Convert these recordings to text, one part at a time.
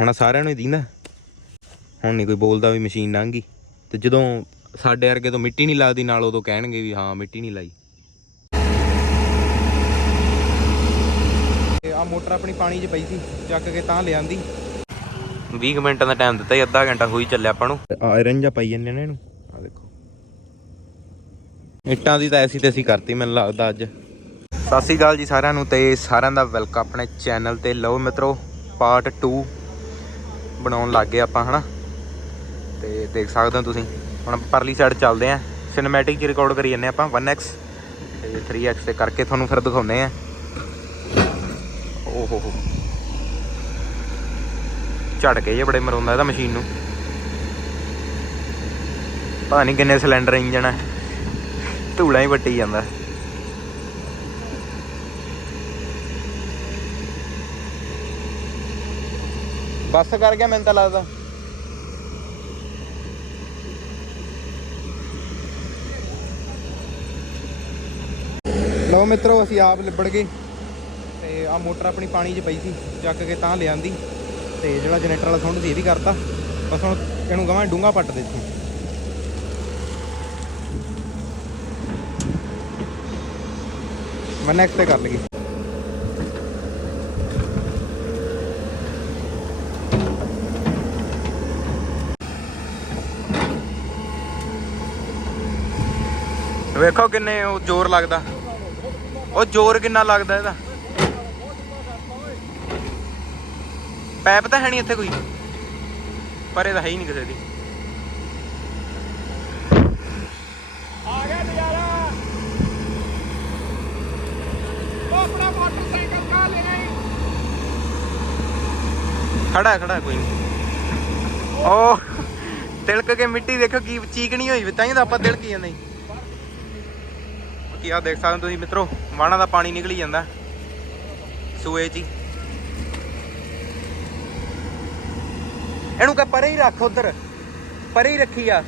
ਹੁਣ ਸਾਰਿਆਂ ਨੂੰ ਹੀ ਦੀਂਦਾ। ਹੁਣ ਨਹੀਂ ਕੋਈ ਬੋਲਦਾ ਵੀ ਮਸ਼ੀਨ ਲੰਘ ਗਈ। ਤੇ ਜਦੋਂ ਸਾਡੇ ਵਰਗੇ ਤੋਂ ਮਿੱਟੀ ਨਹੀਂ ਲੱਗਦੀ ਨਾਲ ਉਦੋਂ ਕਹਿਣਗੇ ਵੀ ਹਾਂ ਮਿੱਟੀ ਨਹੀਂ ਲਾਈ। ਆ ਮੋਟਰ ਆਪਣੀ ਪਾਣੀ 'ਚ ਪਈ ਸੀ ਚੱਕ ਕੇ ਤਾਂ ਲਿਆਂਦੀ। 20 ਮਿੰਟਾਂ ਦਾ ਟਾਈਮ ਦਿੱਤਾ ਸੀ ਅੱਧਾ ਘੰਟਾ ਹੋਈ ਚੱਲਿਆ ਆਪਾਂ ਨੂੰ। ਆਇਰਨ ਜਾਂ ਪਾਈ ਜਾਂਦੇ ਨੇ ਇਹਨੂੰ। ਆ ਦੇਖੋ। ਇੱਟਾਂ ਦੀ ਤਾਂ ਐਸੀ ਤੇ ਅਸੀਂ ਕਰਤੀ ਮੈਨੂੰ ਲੱਗਦਾ ਅੱਜ। ਸਤਿ ਸ਼੍ਰੀ ਅਕਾਲ ਜੀ ਸਾਰਿਆਂ ਨੂੰ ਤੇ ਸਾਰਿਆਂ ਦਾ ਵੈਲਕਮ ਆਪਣੇ ਚੈਨਲ ਤੇ। ਲਓ ਮਿੱਤਰੋ ਪਾਰਟ 2 ਬਣਾਉਣ ਲੱਗ ਗਏ ਆਪਾਂ, ਹਨਾ? ਤੇ ਦੇਖ ਸਕਦੇ ਹੋ ਤੁਸੀਂ। ਹੁਣ ਪਰਲੀ ਸਾਈਡ ਚੱਲਦੇ ਆਂ ਸਿਨੇਮੈਟਿਕ ਚ ਰਿਕਾਰਡ ਕਰੀ ਜੰਨੇ ਆਪਾਂ 1x ਤੇ 3x ਤੇ ਕਰਕੇ ਤੁਹਾਨੂੰ ਫਿਰ ਦਿਖਾਉਂਦੇ ਆਂ ਓਹ ਹੋ ਹੋ। ਝੜ ਗਏ ਜੇ ਬੜੇ ਮਰਉਂਦਾ ਇਹਦਾ ਮਸ਼ੀਨ ਨੂੰ। ਪਤਾ ਨਹੀਂ ਕਿੰਨੇ ਸਿਲੰਡਰ ਇੰਜਣ ਹੈ ਧੂੜਾ ਹੀ ਵੱਟੀ ਜਾਂਦਾ। ਬੱਸ ਕਰ ਗਿਆ ਮੈਨੂੰ ਤਾਂ ਲੱਗਦਾ। ਲਓ ਮਿੱਤਰੋ, ਅਸੀਂ ਆਪ ਲਿਬੜ ਗਏ ਤੇ ਆ ਮੋਟਰ ਆਪਣੀ ਪਾਣੀ 'ਚ ਪਈ ਸੀ, ਚੱਕ ਕੇ ਤਾਂ ਲਿਆਂਦੀ ਤੇ ਜਿਹੜਾ ਜਨਰੇਟਰ ਵਾਲਾ ਸੁੰਡ ਸੀ ਇਹ ਵੀ ਕਰਤਾ। ਬਸ ਹੁਣ ਇਹਨੂੰ ਗਵਾਂ ਡੂੰਗਾ ਪੱਟ ਦੇ ਇੱਥੋਂ। ਮੈਂ ਨੈਕਸਟ ਤੇ ਕਰ ਲਈਏ। ਵੇਖੋ ਕਿੰਨੇ ਉਹ ਜ਼ੋਰ ਲੱਗਦਾ। ਉਹ ਜ਼ੋਰ ਕਿੰਨਾ ਲੱਗਦਾ ਇਹਦਾ। ਪੈਪ ਤਾਂ ਹੈ ਨਹੀਂ ਇੱਥੇ ਕੋਈ। ਪਰ ਇਹ ਤਾਂ ਹੈ ਹੀ ਨਹੀਂ ਕਿਸੇ ਦੀ। ਆ ਗਿਆ ਨਜ਼ਾਰਾ। ਉਹ ਆਪਣਾ ਮੋਟਰਸਾਈਕਲ ਕਾ ਲੈ ਗਈ। ਖੜਾ ਖੜਾ ਕੋਈ ਨਹੀਂ ਉਹ ਤਿਲਕ ਕੇ ਮਿੱਟੀ ਦੇਖੋ ਕੀ ਚੀਕਣੀ ਹੋਈ। ਵੀ ਤਾਂ ਹੀ ਤਾਂ ਆਪਾਂ ਤਿਲਕੀ ਜਾਂਦੇ। ਕੀ ਆ ਦੇਖ ਸਕਦੇ ਹੋ ਤੁਸੀਂ ਮਿੱਤਰੋ ਵਾਣਾ ਦਾ ਪਾਣੀ ਨਿਕਲੀ ਜਾਂਦਾ। ਸੂਏ 'ਚ ਇਹਨੂੰ ਕਹ ਪਰੇ ਹੀ ਰੱਖ ਉਧਰ, ਪਰੇ ਹੀ ਰੱਖੀ ਆ।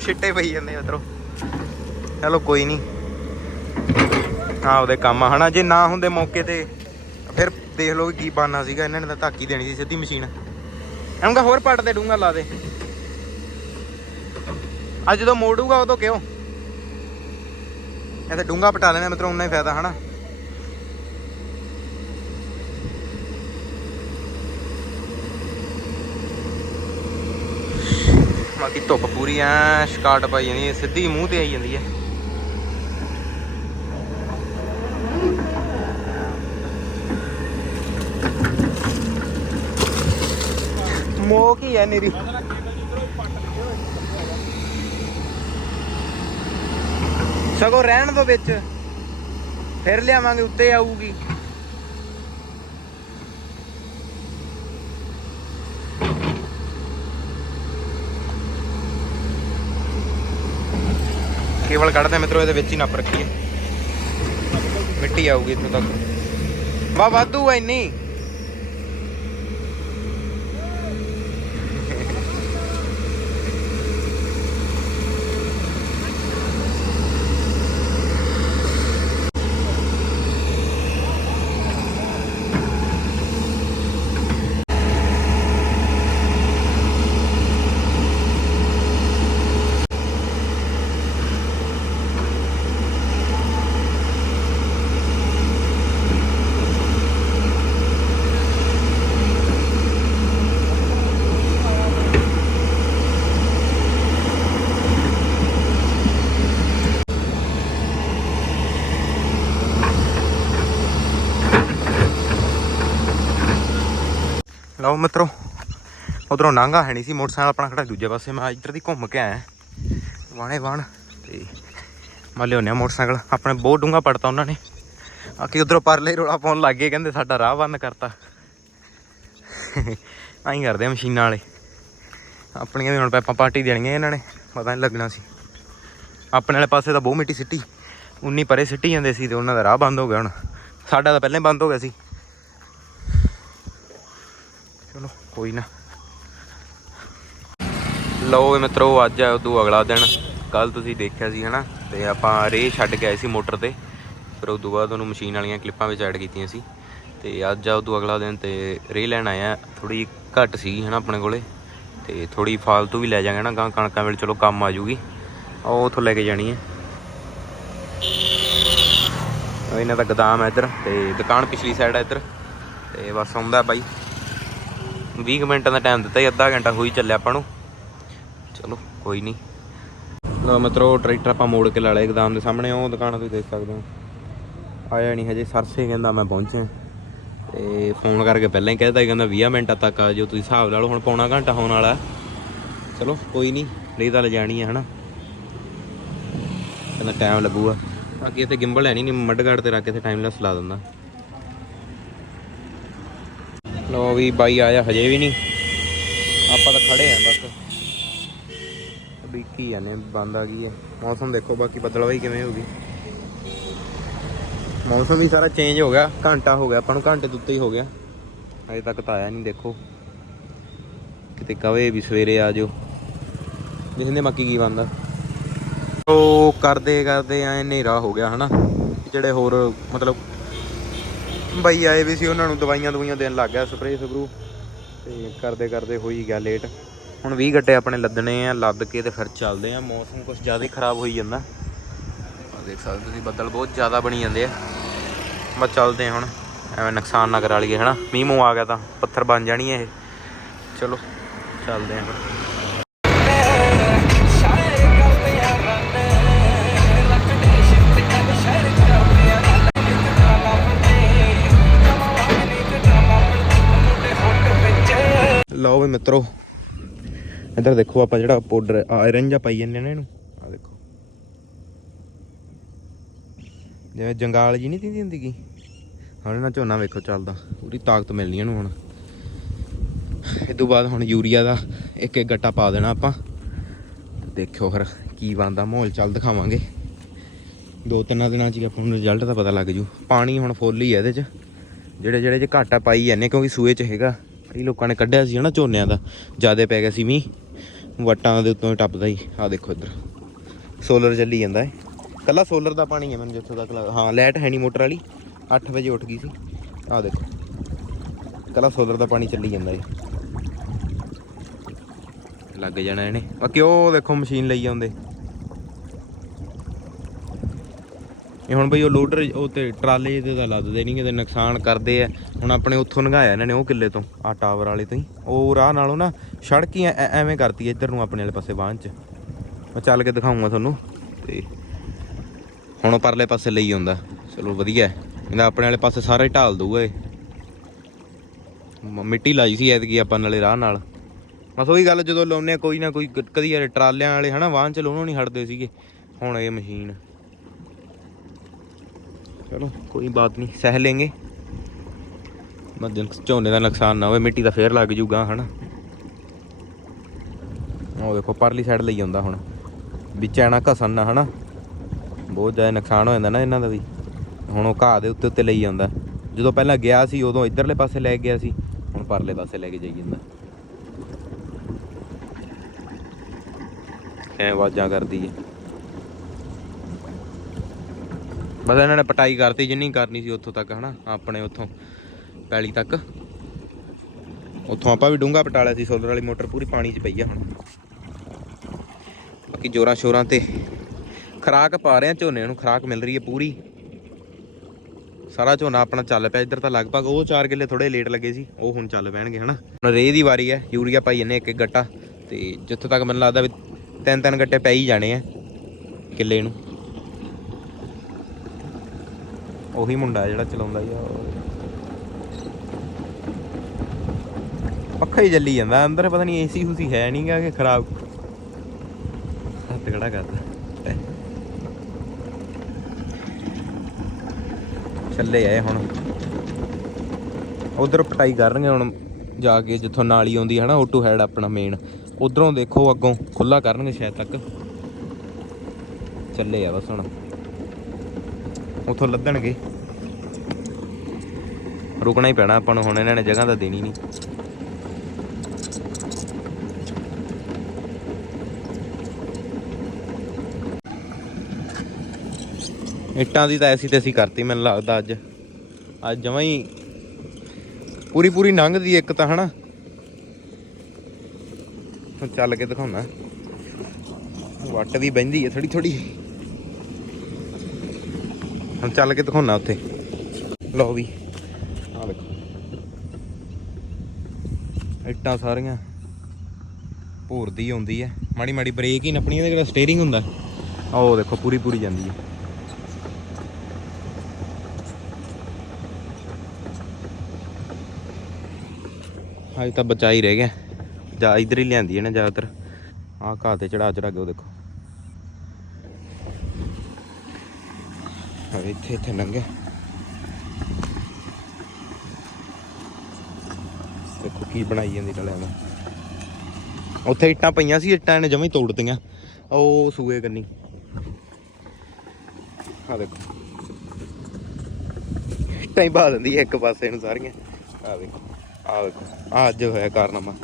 ਛਿੱਟੇ ਪਈ ਜਾਂਦੇ ਉਧਰੋਂ। ਚਲੋ ਕੋਈ ਨਹੀਂ ਆ ਉਹਦੇ ਕੰਮ ਆ, ਹਨਾ? ਜੇ ਨਾ ਹੁੰਦੇ ਮੌਕੇ ਤੇ, ਫਿਰ ਦੇਖ ਲਓ ਕੀ ਬਾਨਾ ਸੀਗਾ। ਇਹਨਾਂ ਨੇ ਤਾਂ ਧਾਕੀ ਦੇਣੀ ਸੀ ਸਿੱਧੀ ਮਸ਼ੀਨ। ਇਹਨੂੰ ਕਹ ਹੋਰ ਪੱਟ ਦੇ ਡੂੰਗਾ ਲਾ ਦੇ। ਅੱਜ ਜਦੋਂ ਮੋੜੂਗਾ ਉਦੋਂ ਕਿਉਂ? ਇਹ ਤਾਂ ਡੂੰਗਾ ਪਟਾ ਲੈਣਾ ਮਤਲਬ ਉਨਾ ਹੀ ਫਾਇਦਾ, ਹਨਾ? ਬਾਕੀ ਧੁੱਪ ਪੂਰੀ ਐ ਸ਼ਕਾਟ ਪਾਈ ਜਾਂਦੀ ਸਿੱਧੀ ਮੂੰਹ ਤੇ ਆਈ ਜਾਂਦੀ ਹੈ ਮੋਕ ਹੀ ਐ ਨੀਰੀ ਸਗੋਂ ਰਹਿਣ ਦੋ ਵਿੱਚ, ਫਿਰ ਲਿਆਵਾਂਗੇ, ਉੱਤੇ ਆਊਗੀ। ਕੇਵਲ ਕੱਢਦੇ ਮਿੱਤਰੋ, ਇਹਦੇ ਵਿੱਚ ਹੀ ਨੱਪ ਰੱਖੀਏ। ਮਿੱਟੀ ਆਊਗੀ ਇੱਥੋਂ ਤੱਕ। ਵਾ ਵਾਧੂ ਐ ਇੰਨੀ। ਲਓ ਮਿੱਤਰੋ, ਉਧਰੋਂ ਨਾਂਗਾ ਹੈ ਨਹੀਂ ਸੀ, ਮੋਟਰਸਾਈਕਲ ਆਪਣਾ ਖੜਾ ਦੂਜੇ ਪਾਸੇ, ਮੈਂ ਇੱਧਰ ਦੀ ਘੁੰਮ ਕੇ ਆਇਆ। ਵਾਣੇ ਵਾਣ ਤੇ ਮੈਂ ਲਿਆਉਂਿਆ ਮੋਟਰਸਾਈਕਲ, ਆਪਣੇ ਬਹੁਤ ਡੂੰਗਾ ਪੜਤਾ ਉਹਨਾਂ ਨੇ। ਆ ਕਿ ਉਧਰੋਂ ਪਰਲੇ ਰੋਲਾ ਪਾਉਣ ਲੱਗ ਗਏ, ਕਹਿੰਦੇ ਸਾਡਾ ਰਾਹ ਬੰਦ ਕਰਤਾ। ਆਈ ਕਰਦੇ ਆ ਮਸ਼ੀਨਾਂ ਵਾਲੇ। ਆਪਣੀਆਂ ਵੀ ਹੁਣ ਪੈਪਾਂ ਪਾਰਟੀ ਦੇਣੀਆਂ ਇਹਨਾਂ ਨੇ, ਪਤਾ ਨਹੀਂ ਲੱਗਣਾ ਸੀ। ਆਪਣੇ ਵਾਲੇ ਪਾਸੇ ਤਾਂ ਬਹੁਤ ਮਿੱਟੀ ਸਿੱਟੀ, ਉਨੀ ਪਰੇ ਸਿੱਟੀ ਜਾਂਦੇ ਸੀ ਤੇ ਉਹਨਾਂ ਦਾ ਰਾਹ ਬੰਦ ਹੋ ਗਿਆ ਹੁਣ। ਸਾਡਾ ਤਾਂ ਪਹਿਲਾਂ ਹੀ ਬੰਦ ਹੋ ਗਿਆ ਸੀ ਚਲੋ ਕੋਈ ਨਾ। ਲਓ ਵੀ ਮਿੱਤਰੋ, ਅੱਜ ਆ ਉਦੋਂ ਅਗਲਾ ਦਿਨ। ਕੱਲ ਤੁਸੀਂ ਦੇਖਿਆ ਸੀ, ਹਨਾ? ਤੇ ਆਪਾਂ ਰੇ ਛੱਡ ਕੇ ਆਏ ਸੀ ਮੋਟਰ ਤੇ। ਫਿਰ ਉਦੋਂ ਬਾਅਦ ਉਹਨੂੰ ਮਸ਼ੀਨ ਵਾਲੀਆਂ ਕਲਿੱਪਾਂ ਵਿੱਚ ਐਡ ਕੀਤੀਆਂ ਸੀ। ਤੇ ਅੱਜ ਆ ਉਦੋਂ ਅਗਲਾ ਦਿਨ ਤੇ ਰੇ ਲੈਣ ਆਇਆ ਥੋੜੀ ਘੱਟ ਸੀ, ਹਨਾ, ਆਪਣੇ ਕੋਲੇ। ਤੇ ਥੋੜੀ ਫਾਲਤੂ ਵੀ ਲੈ ਜਾਾਂਗੇ ਨਾ ਗਾਂ ਕਣਕਾਂ ਵੇਲੇ ਚਲੋ ਕੰਮ ਆ ਜੂਗੀ ਉਹ ਉਥੋਂ ਲੈ ਕੇ ਜਾਣੀ ਹੈ। ਇਹਨਾਂ ਦਾ ਗਦਾਮ ਹੈ ਇੱਧਰ ਤੇ ਦੁਕਾਨ ਪਿਛਲੀ ਸਾਈਡ ਹੈ ਇੱਧਰ। ਤੇ ਬਸ ਆਉਂਦਾ ਬਾਈ। 20 ਕੁ ਮਿੰਟਾਂ ਦਾ ਟਾਈਮ ਦਿੱਤਾ ਹੀ ਅੱਧਾ ਘੰਟਾ ਹੋਈ ਚੱਲਿਆ ਆਪਾਂ ਨੂੰ। ਚਲੋ, ਕੋਈ ਨਹੀਂ ਲੋ ਮਿੱਤਰੋ, ਟਰੈਕਟਰ ਆਪਾਂ ਮੋੜ ਕੇ ਲਾ ਲਿਆ ਗਦਾਮ ਦੇ ਸਾਹਮਣੇ, ਉਹ ਦੁਕਾਨ ਤੁਸੀਂ ਦੇਖ ਸਕਦੇ ਹੋ। ਆਇਆ ਨਹੀਂ ਹਜੇ ਸਰਸੇ ਕਹਿੰਦਾ ਮੈਂ ਪਹੁੰਚਿਆ। ਤੇ ਫੋਨ ਕਰਕੇ ਪਹਿਲਾਂ ਹੀ ਕਹਿਤਾ ਸੀ ਕਹਿੰਦਾ 20 ਮਿੰਟਾਂ ਤੱਕ ਆ ਜਾਓ, ਤੁਸੀਂ ਹਿਸਾਬ ਲਾ ਲਓ, ਹੁਣ ਪੌਣਾ ਘੰਟਾ ਹੋਣ ਵਾਲਾ ਚਲੋ, ਕੋਈ ਨਹੀਂ ਨਹੀਂ ਤਾਂ ਲਿਜਾਣੀ ਹੈ ਹਨਾ। ਕਹਿੰਦਾ ਟਾਈਮ ਲੱਗੂਗਾ। ਬਾਕੀ ਇੱਥੇ ਗਿੰਬਲ ਹੈ ਨਹੀਂ ਨਹੀਂ ਮੱਡਗਾਰਡ ਤੇ ਰੱਖ ਕੇ ਤੇ ਟਾਈਮ ਲੈਸ ਲਾ ਦਿੰਦਾ। ਲੋ ਵੀ ਬਾਈ ਆਇਆ, ਹਜੇ ਵੀ ਨਹੀਂ। ਆਪਾਂ ਤਾਂ ਖੜੇ ਆਂ ਬਸ। ਬੀਕੀ ਜਾਂਦੇ ਬੰਦ ਆ ਗਈ ਹੈ। ਮੌਸਮ ਦੇਖੋ ਬਾਕੀ ਬੱਦਲਵਾਈ ਕਿਵੇਂ ਹੋਗੀ ਮੌਸਮ ਵੀ ਸਾਰਾ ਚੇਂਜ ਹੋ ਗਿਆ, ਘੰਟਾ ਹੋ ਗਿਆ, ਆਪਾਂ ਨੂੰ ਘੰਟੇ ਦੇ ਉੱਤੇ ਹੀ ਹੋ ਗਿਆ। ਅਜੇ ਤੱਕ ਤਾਂ ਆਇਆ ਨਹੀਂ, ਦੇਖੋ। ਕਿਤੇ ਕਵੇ ਵੀ ਸਵੇਰੇ ਆ ਜਾਓ। ਦੇਖਦੇ ਬਾਕੀ ਕੀ ਬੰਦਾ ਉਹ ਕਰਦੇ ਕਰਦੇ ਐ ਹਨੇਰਾ ਹੋ ਗਿਆ, ਹਨਾ। ਜਿਹੜੇ ਹੋਰ ਮਤਲਬ ਬਾਈ ਆਏ ਵੀ ਸੀ, ਉਹਨਾਂ ਨੂੰ ਦਵਾਈਆਂ ਦਵਾਈਆਂ ਦੇਣ ਲੱਗ ਗਿਆ ਸਪਰੇਅ ਸਪਰੂ ਤੇ ਕਰਦੇ ਕਰਦੇ ਹੋਈ ਗਿਆ ਲੇਟ ਹੁਣ 20 ਗੱਟੇ ਆਪਣੇ ਲੱਦਣੇ ਆ, ਲੱਦ ਕੇ ਤੇ ਫਿਰ ਚੱਲਦੇ ਆ। ਮੌਸਮ ਕੁਝ ਜ਼ਿਆਦਾ ਹੀ ਖਰਾਬ ਹੋਈ ਜਾਂਦਾ। ਆ ਦੇਖ ਸਕਦੇ ਤੁਸੀਂ, ਬੱਦਲ ਬਹੁਤ ਜ਼ਿਆਦਾ ਬਣੀ ਜਾਂਦੇ ਆ। ਬਸ ਚੱਲਦੇ ਆ ਹੁਣ, ਐਵੇਂ ਨੁਕਸਾਨ ਨਾ ਕਰਾ ਲਈਏ ਹਨਾ। ਮੀਂਹ ਮੂੰਹ ਆ ਗਿਆ ਤਾਂ ਪੱਥਰ ਬਣ ਜਾਣੀ ਇਹ। ਚਲੋ, ਚੱਲਦੇ ਆ ਹੁਣ। ਲਓ ਵੀ ਮਿੱਤਰੋ। ਇੱਧਰ ਦੇਖੋ ਆਪਾਂ ਜਿਹੜਾ ਪਾਊਡਰ ਆਇਰਨ ਜਾਂ ਪਾਈ ਜਾਂਦੇ ਨੇ ਇਹਨੂੰ। ਆ ਦੇਖੋ। ਜਿਵੇਂ ਜੰਗਾਲ ਜੀ ਨਹੀਂ ਦਿੰਦੀ ਹੁੰਦੀ ਗੀ। ਹੁਣ ਇਹਨਾਂ ਝੋਨਾ ਵੇਖੋ ਚੱਲਦਾ। ਪੂਰੀ ਤਾਕਤ ਮਿਲਣੀ ਇਹਨੂੰ ਹੁਣ। ਇਹ ਤੋਂ ਬਾਅਦ ਹੁਣ ਯੂਰੀਆ ਦਾ ਇੱਕ ਇੱਕ ਗੱਟਾ ਪਾ ਦੇਣਾ ਆਪਾਂ। ਦੇਖਿਓ ਫਿਰ ਕੀ ਬਣਦਾ, ਮਾਹੌਲ ਚੱਲ ਦਿਖਾਵਾਂਗੇ। ਦੋ ਤਿੰਨਾਂ ਦਿਨਾਂ 'ਚ ਆਪਾਂ ਨੂੰ ਰਿਜ਼ਲਟ ਦਾ ਪਤਾ ਲੱਗ ਜੂ। ਪਾਣੀ ਹੁਣ ਫੁੱਲ ਹੀ ਹੈ ਇਹਦੇ 'ਚ। ਜਿਹੜੇ ਜਿਹੜੇ 'ਚ ਘਾਟਾ ਪਾਈ ਜਾਂਦੇ ਕਿਉਂਕਿ ਸੂਏ 'ਚ ਹੈਗਾ। ਕਈ ਲੋਕਾਂ ਨੇ ਕੱਢਿਆ ਸੀ ਹਨਾ ਝੋਨਿਆਂ ਦਾ, ਜਿਆਦੇ ਪੈ ਗਿਆ ਸੀ ਮੀਂਹ। ਵਟਾਂ ਦੇ ਉੱਤੋਂ ਹੀ ਟੱਪਦਾ ਹੀ ਆ ਦੇਖੋ ਇੱਧਰ ਸੋਲਰ ਚੱਲੀ ਜਾਂਦਾ ਹੈ ਕੱਲਾ ਸੋਲਰ ਦਾ ਪਾਣੀ ਹੈ ਮੈਨੂੰ ਜਿੱਥੋਂ ਤੱਕ ਹਾਂ ਲਾਈਟ ਹੈ ਨਹੀਂ ਮੋਟਰ ਵਾਲੀ। 8 ਵਜੇ ਉੱਠ ਗਈ ਸੀ। ਆ ਦੇਖੋ, ਕੱਲਾ ਸੋਲਰ ਦਾ ਪਾਣੀ ਚੱਲੀ ਜਾਂਦਾ ਹੈ ਲੱਗ ਜਾਣਾ ਇਹਨੇ। ਬਾਕੀ ਉਹ ਦੇਖੋ ਮਸ਼ੀਨ ਲਈ ਆਉਂਦੇ। ਇਹ ਹੁਣ ਬਈ ਉਹ ਲੋਡਰ ਉਹ ਤੇ ਟਰਾਲੇ ਦੇ ਤਾਂ ਲੱਦਦੇ ਨਹੀਂ ਕਿਤੇ ਨੁਕਸਾਨ ਕਰਦੇ ਆ। ਹੁਣ ਆਪਣੇ ਉੱਥੋਂ ਲੰਘਾਇਆ ਇਹਨਾਂ ਨੇ ਉਹ ਕਿੱਲੇ ਤੋਂ ਆ ਟਾਵਰ ਵਾਲੇ ਤੋਂ ਹੀ। ਉਹ ਰਾਹ ਨਾਲੋਂ ਨਾ ਸੜਕ ਹੀ ਐਵੇਂ ਕਰਤੀ ਇੱਧਰ ਨੂੰ ਆਪਣੇ ਵਾਲੇ ਪਾਸੇ ਬਾਂਹ ਚ। ਮੈਂ ਚੱਲ ਕੇ ਦਿਖਾਉਂਗਾ ਤੁਹਾਨੂੰ, ਤੇ ਹੁਣ ਉਹ ਪਰਲੇ ਪਾਸੇ ਲਈ ਆਉਂਦਾ। ਚਲੋ ਵਧੀਆ ਹੈ। ਇਹਦਾ ਆਪਣੇ ਵਾਲੇ ਪਾਸੇ ਸਾਰਾ ਹੀ ਢਾਲ ਦਊਗਾ ਇਹ। ਮਿੱਟੀ ਲਾਈ ਸੀ ਐਤਕੀ ਆਪਾਂ ਨਾਲੇ ਰਾਹ ਨਾਲ। ਬਸ ਉਹੀ ਗੱਲ ਜਦੋਂ ਲਾਉਨੇ ਆ, ਕੋਈ ਨਾ ਕੋਈ ਕ- ਕਦੀ ਯਾਰ ਟਰਾਲਿਆਂ ਵਾਲੇ ਹਨਾ ਵਾਹਨ ਚ ਲਾਉਣੋਂ ਨਹੀਂ ਹਟਦੇ ਸੀਗੇ। ਹੁਣ ਇਹ ਮਸ਼ੀਨ ਚਲੋ, ਕੋਈ ਬਾਤ ਨਹੀਂ, ਸਹਿ ਲੈਂਗੇ। ਮੱਦਨ ਝੋਨੇ ਦਾ ਨੁਕਸਾਨ ਨਾ ਹੋਵੇ, ਮਿੱਟੀ ਦਾ ਫੇਰ ਲੱਗ ਜੂਗਾ, ਹਨਾ। ਉਹ ਦੇਖੋ, ਪਰਲੀ ਸਾਈਡ ਲਈ ਆਉਂਦਾ ਹੁਣ। ਵਿੱਚ ਆਣਾ ਘਸਣ ਨਾ, ਹਨਾ। ਬਹੁਤ ਜ਼ਿਆਦਾ ਨੁਕਸਾਨ ਹੋ ਜਾਂਦਾ ਨਾ ਇਹਨਾਂ ਦਾ ਵੀ। ਹੁਣ ਉਹ ਘਾਹ ਦੇ ਉੱਤੇ ਉੱਤੇ ਲਈ ਆਉਂਦਾ। ਜਦੋਂ ਪਹਿਲਾਂ ਗਿਆ ਸੀ, ਉਦੋਂ ਇਧਰਲੇ ਪਾਸੇ ਲੈ ਗਿਆ ਸੀ। ਹੁਣ ਪਰਲੇ ਪਾਸੇ ਲੈ ਕੇ ਜਾਈ ਜਾਂਦਾ। ਐ ਆਵਾਜ਼ਾਂ ਕਰਦੀ ਹੈ ਬਸ ਇਹਨਾਂ ਨੇ ਪਟਾਈ ਕਰਤੀ, ਜਿੰਨੀ ਕਰਨੀ ਸੀ ਉੱਥੋਂ ਤੱਕ, ਹਨਾ, ਆਪਣੇ ਉੱਥੋਂ, ਪੈਲੀ ਤੱਕ। ਉੱਥੋਂ ਆਪਾਂ ਵੀ ਡੂੰਗਾ ਪਟਾਲਿਆ ਸੀ ਸੋਲਰ ਵਾਲੀ ਮੋਟਰ ਪੂਰੀ ਪਾਣੀ 'ਚ ਪਈ ਆ ਹੁਣ। ਬਾਕੀ ਜੋਰਾਂ ਸ਼ੋਰਾਂ ਤੇ ਖਰਾਕ ਪਾ ਰਹੇ ਆ, ਝੋਨੇ ਨੂੰ ਖਰਾਕ ਮਿਲ ਰਹੀ ਹੈ ਪੂਰੀ। ਸਾਰਾ ਝੋਨਾ ਆਪਣਾ ਚੱਲ ਪਿਆ, ਇੱਧਰ ਤਾਂ ਲਗਭਗ ਉਹ 4 ਕਿੱਲੇ ਥੋੜੇ ਲੇਟ ਲੱਗੇ ਸੀ, ਉਹ ਹੁਣ ਚੱਲ ਪੈਣਗੇ, ਹਨਾ। ਹੁਣ ਰੇਹ ਦੀ ਵਾਰੀ ਹੈ ਯੂਰੀਆ ਪਾਈ ਜੰਨੇ ਇੱਕ ਇੱਕ ਗੱਟਾ, ਤੇ ਜਿੱਥੋਂ ਤੱਕ ਮੈਨੂੰ ਲੱਗਦਾ ਵੀ ਤਿੰਨ ਤਿੰਨ ਗੱਟੇ ਪੈ ਹੀ ਜਾਣੇ ਆ ਕਿੱਲੇ ਨੂੰ। ਉਹੀ ਮੁੰਡਾ ਜਿਹੜਾ ਚਲਾਉਂਦਾ ਹੀ ਆ ਪੱਖਾ ਹੀ ਚੱਲੀ ਜਾਂਦਾ, ਅੰਦਰ ਪਤਾ ਨਹੀਂ ਏਸੀ ਹੂਸੀ ਹੈ ਨਹੀਂਗਾ ਕਿ ਖਰਾਬ। ਹੱਥ ਖੜਾ ਕਰਦਾ। ਚੱਲੇ ਆਏ ਹੁਣ। ਉਧਰ ਪਟਾਈ ਕਰਨਗੇ ਹੁਣ, ਜਾ ਕੇ ਜਿੱਥੋਂ ਨਾਲੀ ਆਉਂਦੀ ਹੈ ਨਾ ਓਟੂ ਹੈਡ ਆਪਣਾ ਮੇਨ ਉਧਰੋਂ ਦੇਖੋ ਅੱਗੋਂ ਖੁੱਲਾ ਕਰਨਗੇ ਸ਼ਾਇਦ ਤੱਕ। ਚੱਲੇ ਆ ਬਸ ਹੁਣ। ਉਥੋਂ ਲੱਦਣਗੇ। ਰੁਕਣਾ ਹੀ ਪੈਣਾ, ਆਪਾਂ ਨੂੰ ਹੁਣ ਇਹਨਾਂ ਨੇ ਜਗ੍ਹਾ ਤਾਂ ਦੇਣੀ ਨਹੀਂ। ਇੱਟਾਂ ਦੀ ਤਾਂ ਐਸੀ ਤੇ ਅਸੀਂ ਕਰਤੀ, ਮੈਨੂੰ ਲੱਗਦਾ ਅੱਜ। ਅੱਜ ਜਮਾਂ ਹੀ ਪੂਰੀ ਪੂਰੀ ਲੰਘਦੀ ਇੱਕ ਤਾਂ, ਹਨਾ? ਹੁਣ ਚੱਲ ਕੇ ਦਿਖਾਉਣਾ। ਵੱਟ ਵੀ ਬਹਿੰਦੀ ਹੈ ਥੋੜੀ ਥੋੜੀ ਹੁਣ ਚੱਲ ਕੇ ਦਿਖਾਉਣਾ ਉੱਥੇ। ਲਓ ਵੀ ਆ ਦੇਖੋ ਇੱਟਾਂ ਸਾਰੀਆਂ। ਭੋਰਦੀ ਆਉਂਦੀ ਹੈ ਮਾੜੀ ਮਾੜੀ ਬ੍ਰੇਕ ਹੀ ਨੱਪਣੀ, ਇਹਦਾ ਜਿਹੜਾ ਸਟੀਅਰਿੰਗ ਹੁੰਦਾ? ਆਹ ਦੇਖੋ, ਪੂਰੀ ਪੂਰੀ ਜਾਂਦੀ ਹੈ ਹਜੇ ਤਾਂ ਬਚਾ ਹੀ ਰਹਿ ਗਿਆ। ਜਾਂ ਇਧਰ ਹੀ ਲਿਆਂਦੀ ਹੈ ਨਾ ਜ਼ਿਆਦਾਤਰ। ਆਹ ਘਾਹ ਤੇ ਚੜਾ ਚੜਾ ਕੇ ਉਹ ਦੇਖੋ। ਇੱਥੇ ਇੱਥੇ ਲੰਘਿਆ। ਦੇਖੋ ਕੀ ਬਣਾਈ ਜਾਂਦੀ ਡਲਿਆਂ ਦਾ ਉੱਥੇ ਇੱਟਾਂ ਪਈਆਂ ਸੀ, ਇੱਟਾਂ ਨੇ ਜਮਾਂ ਤੋੜਤੀਆਂ। ਉਹ ਸੂਏ ਕੰਨੀ। ਆ ਦੇਖੋ। ਇੱਟਾਂ ਹੀ ਬਾ ਦਿੰਦੀ ਇੱਕ ਪਾਸੇ ਨੂੰ ਸਾਰੀਆਂ। ਆ ਦੇਖੋ ਆ ਦੇਖੋ। ਆ ਅੱਜ ਹੋਇਆ ਕਾਰਨਾਮਾ।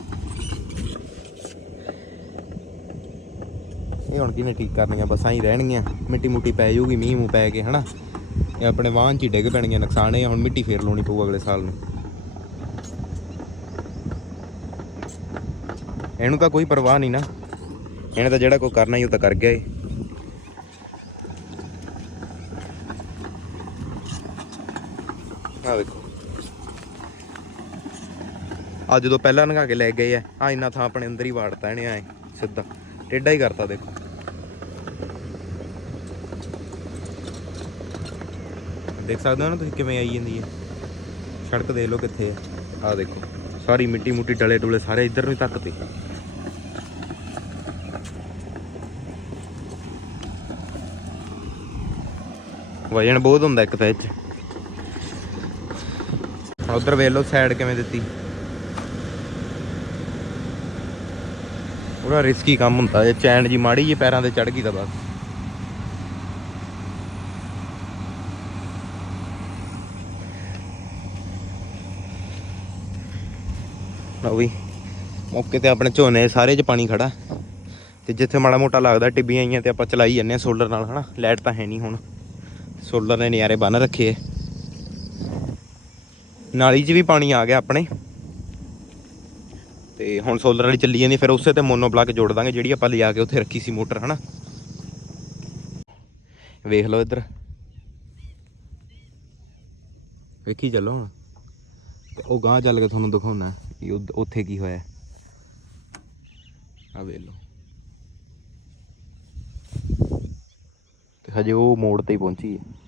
ਇਹ ਹੁਣ ਕਿਵੇਂ ਠੀਕ ਕਰਨੀਆਂ, ਬਸਾਂ ਹੀ ਰਹਿਣਗੀਆਂ। ਮਿੱਟੀ ਮੁੱਟੀ ਪੈ ਜਾਊਗੀ, ਮੀਂਹ ਮੂੰਹ ਪੈ ਕੇ, ਹਨਾ? ਇਹ ਆਪਣੇ ਵਾਹਨ 'ਚ ਹੀ ਡਿੱਗ ਪੈਣਗੀਆਂ, ਨੁਕਸਾਨ ਇਹ ਹੁਣ ਮਿੱਟੀ ਫੇਰ ਲਾਉਣੀ ਪਊ ਅਗਲੇ ਸਾਲ ਨੂੰ। ਇਹਨੂੰ ਤਾਂ ਕੋਈ ਪਰਵਾਹ ਨਹੀਂ ਨਾ। ਇਹਨੇ ਤਾਂ ਜਿਹੜਾ ਕੋਈ ਕਰਨਾ ਹੀ ਉਹ ਤਾਂ ਕਰ ਗਿਆ ਏ। ਆ ਦੇਖੋ ਆ ਜਦੋਂ ਪਹਿਲਾਂ ਨਗਾ ਕੇ ਲੈ ਗਏ ਆ ਆ ਇੰਨਾ ਥਾਂ ਆਪਣੇ ਅੰਦਰ ਹੀ ਵਾੜਤਾ ਇਹਨੇ ਐ ਸਿੱਧਾ। ਟੇਡਾ ਹੀ ਕਰਤਾ ਦੇਖੋ। ਦੇਖ ਸਕਦੇ ਹੋ ਨਾ ਤੁਸੀਂ ਕਿਵੇਂ ਆਈ ਜਾਂਦੀ ਹੈ ਸੜਕ ਦੇਖ ਲਓ ਕਿੱਥੇ ਆ। ਆ ਦੇਖੋ, ਸਾਰੀ ਮਿੱਟੀ ਮੁੱਟੀ ਡਲੇ ਡੁਲੇ ਸਾਰੇ ਇੱਧਰ ਨੂੰ ਤੱਕ ਤੇ ਵਜਨ ਬਹੁਤ ਹੁੰਦਾ ਇੱਕ ਤਾਂ ਇਹ ਚ। ਉਧਰ ਵੇਖ ਲਓ ਸਾਈਡ ਕਿਵੇਂ ਦਿੱਤੀ। ਪੂਰਾ ਰਿਸਕੀ ਕੰਮ ਹੁੰਦਾ ਜੇ ਚੈਨ ਜੀ ਮਾੜੀ ਜੀ ਪੈਰਾਂ ਤੇ ਚੜ ਗਈ ਤਾਂ ਬਸ। ਲਓ ਵੀ, ਮੌਕੇ ਤੇ ਆਪਣੇ ਝੋਨੇ ਸਾਰੇ 'ਚ ਪਾਣੀ ਖੜਾ। ਤੇ ਜਿੱਥੇ ਮਾੜਾ ਮੋਟਾ ਲੱਗਦਾ ਟਿੱਬੀਆਂ ਆਈਆਂ ਤੇ ਆਪਾਂ ਚਲਾਈ ਜਾਂਦੇ ਆ ਸੋਲਰ ਨਾਲ, ਹਨਾ? ਲਾਈਟ ਤਾਂ ਹੈ ਨਹੀਂ ਹੁਣ। ਸੋਲਰ ਨੇ ਨਿਆਰੇ ਬੰਨ ਰੱਖੇ ਐ। ਨਾਲੀ 'ਚ ਵੀ ਪਾਣੀ ਆ ਗਿਆ ਆਪਣੇ। ਤੇ ਹੁਣ ਸੋਲਰ ਵਾਲੀ ਚੱਲੀ ਜਾਂਦੀ, ਫਿਰ ਉਸੇ ਤੇ ਮੋਨੋ ਬਲਾਕ ਜੋੜ ਦਾਂਗੇ, ਜਿਹੜੀ ਆਪਾਂ ਲਿਆ ਕੇ ਉੱਥੇ ਰੱਖੀ ਸੀ ਮੋਟਰ, ਹਨਾ। ਵੇਖ ਲਓ ਇੱਧਰ। ਵੇਖੀ ਚੱਲੋ ਹੁਣ। ਤੇ ਉਹ ਗਾਂ ਚੱਲ ਕੇ ਤੁਹਾਨੂੰ ਦਿਖਾਉਣਾ ਵੀ ਉੱਥੇ ਕੀ ਹੋਇਆ। ਆ ਵੇਖ ਲਓ। ਤੇ ਹਜੇ ਉਹ ਮੋੜ ਤੇ ਹੀ ਪਹੁੰਚੀ ਹੈ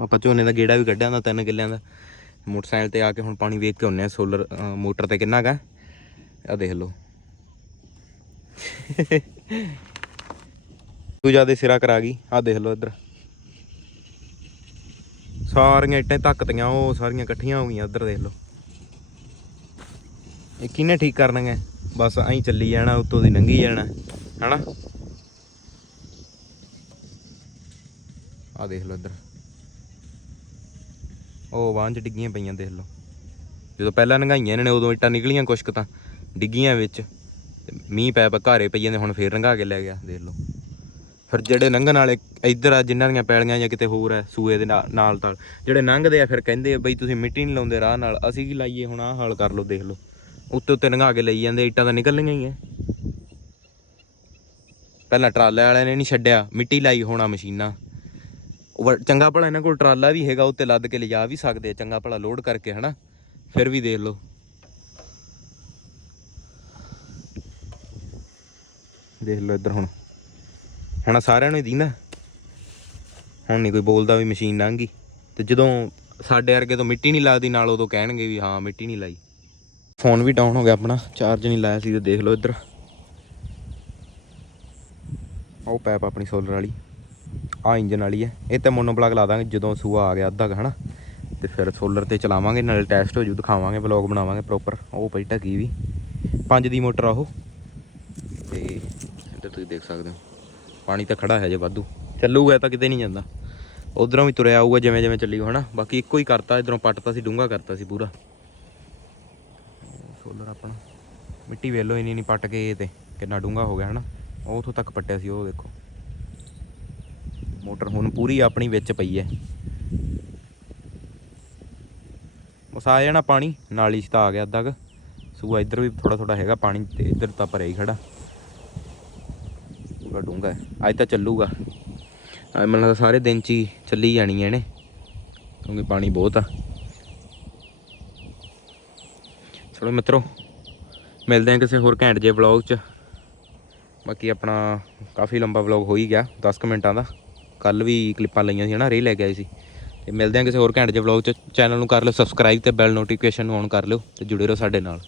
ਆਪਾਂ ਝੋਨੇ ਦਾ ਗੇੜਾ ਵੀ ਕੱਢਿਆ ਹੁੰਦਾ ਤਿੰਨ ਕਿੱਲਿਆਂ ਦਾ। ਮੋਟਰਸਾਈਕਲ ਤੇ ਆ ਕੇ ਹੁਣ ਪਾਣੀ ਵੇਖ ਕੇ ਆਉਂਦੇ ਆ ਸੋਲਰ ਮੋਟਰ ਤੇ ਕਿੰਨਾ ਗਾ ਆ। ਦੇਖ ਲਓ। ਤੂੰ ਜ਼ਿਆਦਾ ਸਿਰਾ ਕਰਾ ਗਈ ਆ ਦੇਖ ਲਓ ਇੱਧਰ। ਸਾਰੀਆਂ ਇੱਟਾਂ ਧੱਕਤੀਆਂ, ਉਹ ਸਾਰੀਆਂ ਇਕੱਠੀਆਂ ਹੋ ਗਈਆਂ, ਇੱਧਰ ਦੇਖ ਲਓ। ਇਹ ਕਿਹਨੇ ਠੀਕ ਕਰਨਗੇ? ਬਸ ਐਂ ਚੱਲੀ ਜਾਣਾ, ਉੱਤੋਂ ਦੀ ਲੰਘੀ ਜਾਣਾ, ਹਨਾ? ਆ ਦੇਖ ਲਓ ਇੱਧਰ। ਉਹ ਵਾਹਨ ਚ ਡਿੱਗੀਆਂ ਪਈਆਂ ਦੇਖ ਲਓ। ਜਦੋਂ ਪਹਿਲਾਂ ਨੰਗਾਈਆਂ ਇਹਨਾਂ ਨੇ, ਉਦੋਂ ਇੱਟਾਂ ਨਿਕਲੀਆਂ ਕੁਛ ਕੁ ਤਾਂ। ਡਿੱਗੀਆਂ ਵਿੱਚ। ਤੇ ਮੀਂਹ ਪੈ ਪੈ ਘਾਰੇ ਪਈ ਜਾਂਦੇ ਹੁਣ ਫੇਰ ਰੰਗਾ ਕੇ ਲੈ ਗਿਆ, ਦੇਖ ਲਓ। ਫਿਰ ਜਿਹੜੇ ਲੰਘਣ ਵਾਲੇ, ਇੱਧਰ ਆ ਜਿਨ੍ਹਾਂ ਦੀਆਂ ਪੈਲੀਆਂ ਜਾਂ ਕਿਤੇ ਹੋਰ ਐ ਸੂਏ ਦੇ ਨਾਲ ਨਾਲ ਤਾਲ। ਜਿਹੜੇ ਲੰਘਦੇ ਆ, ਫਿਰ ਕਹਿੰਦੇ ਆ, ਬਈ ਤੁਸੀਂ ਮਿੱਟੀ ਨਹੀਂ ਲਾਉਂਦੇ, ਰਾਹ ਨਾਲ। ਅਸੀਂ ਕੀ ਲਾਈਏ, ਹੁਣ ਆਹ ਹਾਲ ਕਰ ਲਓ, ਦੇਖ ਲਓ। ਉੱਤੇ ਉੱਤੇ ਲੰਘਾ ਕੇ ਲਈ ਜਾਂਦੇ, ਇੱਟਾਂ ਤਾਂ ਨਿਕਲਣੀਆਂ ਹੀ ਐ ਪਹਿਲਾਂ ਟਰਾਲੇ ਵਾਲਿਆਂ ਨੇ ਨਹੀਂ ਛੱਡਿਆ, ਮਿੱਟੀ ਲਾਈ ਹੋਣਾ ਮਸ਼ੀਨਾਂ। ਉਹ ਵ- ਚੰਗਾ ਭਲਾ ਇਹਨਾਂ ਕੋਲ ਟਰਾਲਾ ਵੀ ਹੈਗਾ, ਉੱਤੇ ਲੱਦ ਕੇ ਲਿਜਾ ਵੀ ਸਕਦੇ ਆ, ਚੰਗਾ ਭਲਾ ਲੋਡ ਕਰਕੇ, ਹਨਾ? ਫਿਰ ਵੀ ਦੇਖ ਲਓ। ਦੇਖ ਲਓ ਇੱਧਰ ਹੁਣ। ਹੁਣ ਆਹ ਸਾਰਿਆਂ ਨੂੰ ਹੀ ਦੀਂਦਾ ਹੁਣ ਨਹੀਂ ਕੋਈ ਬੋਲਦਾ ਵੀ ਮਸ਼ੀਨ ਲੰਘ। ਗਈ ਤੇ ਜਦੋਂ ਸਾਡੇ ਵਰਗੇ ਤੋਂ ਮਿੱਟੀ ਨਹੀਂ ਲੱਗਦੀ, ਨਾਲ ਉਦੋਂ ਕਹਿਣਗੇ ਵੀ ਹਾਂ, ਮਿੱਟੀ ਨਹੀਂ ਲਾਈ। ਫੋਨ ਵੀ ਡਾਊਨ ਹੋ ਗਿਆ ਆਪਣਾ ਚਾਰਜ ਨਹੀਂ ਲਾਇਆ ਸੀ ਤੇ ਦੇਖ ਲਓ ਇੱਧਰ। ਉਹ ਪੈਪ ਆਪਣੀ ਸੋਲਰ ਵਾਲੀ। ਆ ਇੰਜਨ ਵਾਲੀ ਹੈ। ਇਹ ਤੇ ਮੋਨੋ ਪਲੱਗ ਲਾ ਦਾਂਗੇ, ਜਦੋਂ ਸੂਆ ਆ ਗਿਆ ਅੱਧਾ ਕੁ, ਹਨਾ? ਤੇ ਤੇ ਫਿਰ ਸੋਲਰ ਤੇ ਚਲਾਵਾਂਗੇ, ਨਾਲੇ ਟੈਸਟ ਹੋ ਜੂ, ਦਿਖਾਵਾਂਗੇ ਵਲੌਗ ਬਣਾਵਾਂਗੇ ਪ੍ਰੋਪਰ ਉਹ ਪਈ ਢੱਕੀ ਵੀ। ਪੰਜ ਦੀ ਮੋਟਰ ਆ ਉਹ। ਤੇ ਇੱਧਰ ਤੁਸੀਂ ਦੇਖ ਸਕਦੇ ਹੋ। ਪਾਣੀ ਤਾਂ ਖੜਾ ਹੈ ਜੇ ਵਾਧੂ। ਚੱਲੂਗਾ ਤਾਂ ਕਿਤੇ ਨਹੀਂ ਜਾਂਦਾ। ਉਧਰੋਂ ਵੀ ਤੁਰਿਆ ਆਊਗਾ, ਜਿਵੇਂ ਜਿਵੇਂ ਚੱਲੀ ਹਨਾ? ਬਾਕੀ ਇੱਕੋ ਹੀ ਕਰਤਾ, ਇਧਰੋਂ ਪੱਟਤਾ ਸੀ ਡੂੰਗਾ ਕਰਤਾ ਸੀ ਪੂਰਾ। ਸੋਲਰ ਆਪਣਾ। ਮਿੱਟੀ ਵੇਲੋ, ਇਨੀ ਨਹੀਂ ਪੱਟ ਕੇ ਤੇ। ਕਿੰਨਾ ਡੂੰਗਾ ਹੋ ਗਿਆ, ਹਨਾ? ਉਹ ਉਥੋਂ ਤੱਕ ਪੱਟਿਆ ਸੀ, ਉਹ ਦੇਖੋ। ਮੋਟਰ ਹੁਣ ਪੂਰੀ ਆਪਣੀ ਵਿੱਚ ਪਈ ਹੈ ਬਸ ਆ ਜਾਣਾ ਪਾਣੀ, ਨਾਲੀ 'ਚ ਤਾਂ ਆ ਗਿਆ ਅੱਧਾ ਕੁ। ਸੂਆ ਇੱਧਰ ਵੀ ਥੋੜਾ ਥੋੜਾ ਹੈਗਾ, ਪਾਣੀ ਤੇ ਇੱਧਰ ਤਾਂ ਭਰਿਆ ਹੀ ਖੜਾ। ਪੂਰਾ ਡੂੰਗਾ ਅੱਜ ਤਾਂ ਚੱਲੂਗਾ। ਅੱਜ ਮੈਨੂੰ ਲੱਗਦਾ ਸਾਰੇ ਦਿਨ 'ਚ ਹੀ ਚੱਲੀ ਜਾਣੀ ਹੈ ਇਹਨੇ, ਕਿਉਂਕਿ ਪਾਣੀ ਬਹੁਤ ਆ। ਚਲੋ ਮਿੱਤਰੋ, ਮਿਲਦੇ ਹਾਂ ਕਿਸੇ ਹੋਰ ਘੈਂਟ ਜੇ ਵਲੌਗ 'ਚ। ਬਾਕੀ ਆਪਣਾ ਕਾਫੀ ਲੰਬਾ ਵਲੌਗ ਹੋ ਹੀ ਗਿਆ 10 ਕੁ ਮਿੰਟਾਂ ਦਾ। ਕੱਲ ਵੀ ਕਲਿੱਪਾਂ ਲਈਆਂ ਸੀ ਹਨਾ, ਰੇ ਲੈ ਕੇ ਆਏ ਸੀ। ਤੇ ਮਿਲਦੇ ਹਾਂ ਕਿਸੇ ਹੋਰ ਘੈਂਟ ਜੇ ਵਲੌਗ 'ਚ। ਚੈਨਲ ਨੂੰ ਕਰ ਲਿਓ ਸਬਸਕ੍ਰਾਈਬ ਤੇ ਬੈਲ ਨੋਟੀਫਿਕੇਸ਼ਨ ਨੂੰ ਔਨ ਕਰ ਲਿਓ ਤੇ ਜੁੜੇ ਰਹੋ ਸਾਡੇ ਨਾਲ।